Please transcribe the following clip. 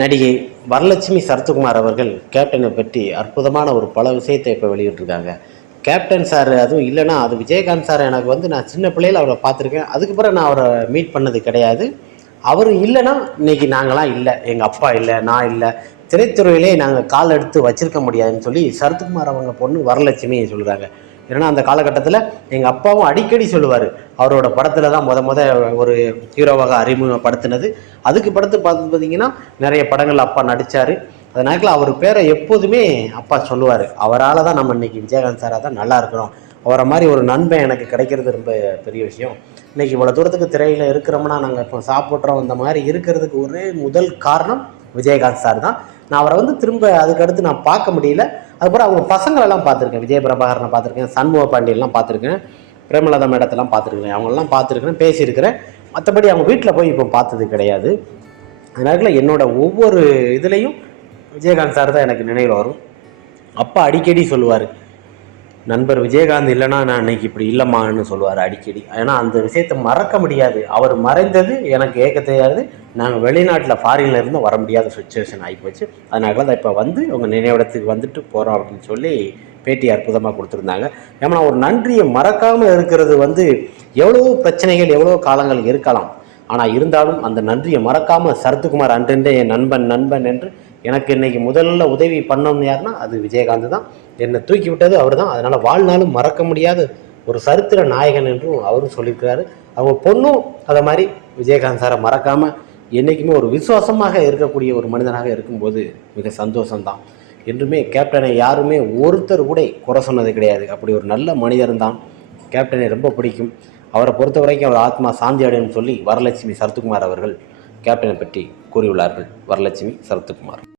நடிகை வரலட்சுமி சரத்குமார் அவர்கள் கேப்டனை பற்றி அற்புதமான ஒரு பல விஷயத்தை இப்போ வெளியிட்டிருக்காங்க. கேப்டன் சார் அதுவும் இல்லைன்னா அது விஜயகாந்த் சார் எனக்கு வந்து நான் சின்ன பிள்ளையில் அவரை பார்த்துருக்கேன். அதுக்கப்புறம் நான் அவரை மீட் பண்ணது கிடையாது. அவர் இல்லைன்னா இன்னைக்கு நாங்களாம் இல்லை எங்கள் அப்பா இல்லை நான் இல்லை. திரைத்துறையிலே நாங்கள் கால் எடுத்து வச்சிருக்க முடியாதுன்னு சொல்லி சரத்குமார் அவங்க பொண்ணு வரலட்சுமி சொல்கிறாங்க ஏன்னா அந்த காலகட்டத்தில் எங்கள் அப்பாவும் அடிக்கடி சொல்லுவார். அவரோட படத்தில் தான் முத முத ஒரு ஹீரோவாக அறிமுகப்படுத்தினது அதுக்கு படத்து பார்த்து பார்த்தீங்கன்னா நிறைய படங்கள் அப்பா நடித்தார் அதனால அவர் பேரை எப்போதுமே அப்பா சொல்லுவார். அவரால் தான் நம்ம இன்னைக்கு விஜயகாந்த் சாராக தான் நல்லா இருக்கிறோம். அவரை மாதிரி ஒரு நண்பன் எனக்கு கிடைக்கிறது ரொம்ப பெரிய விஷயம். இன்றைக்கி இவ்வளோ தூரத்துக்கு திரையில் இருக்கிறோம்னா நாங்கள் இப்போ சாப்பிட்றோம் இந்த மாதிரி இருக்கிறதுக்கு ஒரே முதல் காரணம் விஜயகாந்த் சார் தான். நான் அவரை வந்து திரும்ப அதுக்கடுத்து நான் பார்க்க முடியல. அதுக்கப்புறம் அவங்க பசங்களெல்லாம் பார்த்துருக்கேன். விஜய பிரபாகரனை பார்த்துருக்கேன். சண்முக பாண்டியெல்லாம் பார்த்துருக்கேன். பிரேமலதா மேடத்தெல்லாம் பார்த்துருக்கேன். அவங்களெல்லாம் பார்த்துருக்கேன் பேசியிருக்கிறேன். மற்றபடி அவங்க வீட்டில் போய் இப்போ பார்த்தது கிடையாது. அதனால என்னோடய ஒவ்வொரு இதுலேயும் விஜயகாந்த் சார் தான் எனக்கு நினைவில் வரும். அப்பா அடிக்கடி சொல்லுவார் நண்பர் விஜயகாந்த் இல்லைன்னா நான் இன்னைக்கு இப்படி இல்லைம்மான்னு சொல்லுவார் அடிக்கடி. ஏன்னா அந்த விஷயத்தை மறக்க முடியாது. அவர் மறைந்தது எனக்கு ஏற்க தெரியாது. நாங்கள் வெளிநாட்டில் ஃபாரின்ல இருந்து வர முடியாத சுச்சுவேஷன் ஆகிப்போச்சு அதனால தான் இப்போ வந்து உங்கள் நினைவிடத்துக்கு வந்துட்டு போகிறோம் அப்படின்னு சொல்லி பேட்டி அற்புதமாக கொடுத்துருந்தாங்க. ஏன்னா ஒரு நன்றியை மறக்காமல் இருக்கிறது வந்து எவ்வளோ பிரச்சனைகள் எவ்வளோ காலங்கள் இருக்கலாம். ஆனால் இருந்தாலும் அந்த நன்றியை மறக்காமல் சரத்குமார் அன்றென்றே என் நண்பன் நண்பன் என்று எனக்கு இன்றைக்கி முதல்ல உதவி பண்ணோம்னு யாருன்னா அது விஜயகாந்த் தான். என்னை தூக்கி விட்டது அவர் தான் அதனால் வாழ்நாளும் மறக்க முடியாத ஒரு சரித்திர நாயகன் என்றும் அவரும் சொல்லியிருக்கிறாரு. அவங்க பொண்ணும் அதை மாதிரி விஜயகாந்த் சாரை மறக்காமல் என்றைக்குமே ஒரு விசுவாசமாக இருக்கக்கூடிய ஒரு மனிதனாக இருக்கும்போது மிக சந்தோஷம்தான். என்றுமே கேப்டனை யாருமே ஒருத்தர் கூட குறை சொன்னது கிடையாது. அப்படி ஒரு நல்ல மனிதன் தான் கேப்டனை ரொம்ப பிடிக்கும். அவரை பொறுத்த வரைக்கும் அவர் ஆத்மா சாந்தி அடையும் சொல்லி வரலட்சுமி சரத்குமார் அவர்கள் கேப்டனை பற்றி கூறியுள்ளார்கள். வரலட்சுமி சரத்குமார்.